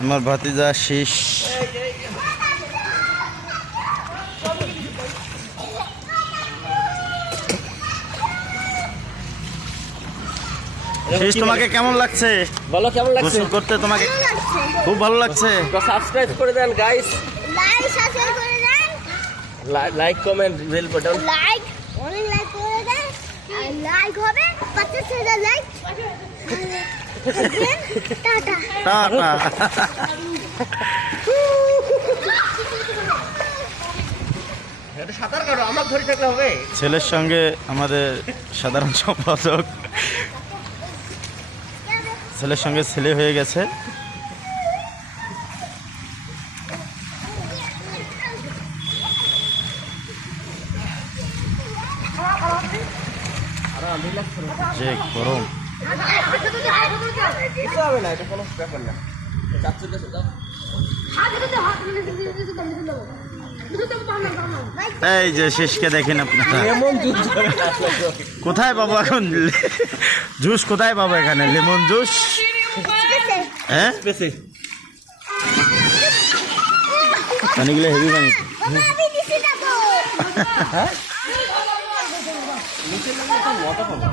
আমার ভাতিজা শীষ শীষ তোমাকে কেমন লাগছে বলো কেমন লাগছে গোসল করতে তোমাকে খুব ভালো লাগছে তো সাবস্ক্রাইব করে দেন গাইস লাইক সাবস্ক্রাইব করে দেন like comment bell button like অনেক লাইক করে দেন আর লাইক হবে 50,000 লাইক টাটা টাটা এটা সাঁতার কাটো আমার ধরে থাকলে হবে ছেলের সঙ্গে আমাদের সাধারণ সম্পাদক ছেলের সঙ্গে ছেলে হয়ে গেছে যে গরম কিছু হবে না এটা কোনো ব্যাপার না চাচুর কাছে দাও এই যে শেষকে দেখেন আপনারা লেমন জুস কোথায় পাবো এখন জুস কোথায় পাবো এখানে লেমন জুস হ্যাঁ বেশি পানিগুলো হেভি পানি বাবা আমি নিচে যাব হ্যাঁ নিচে নামলে তো মজা পাবো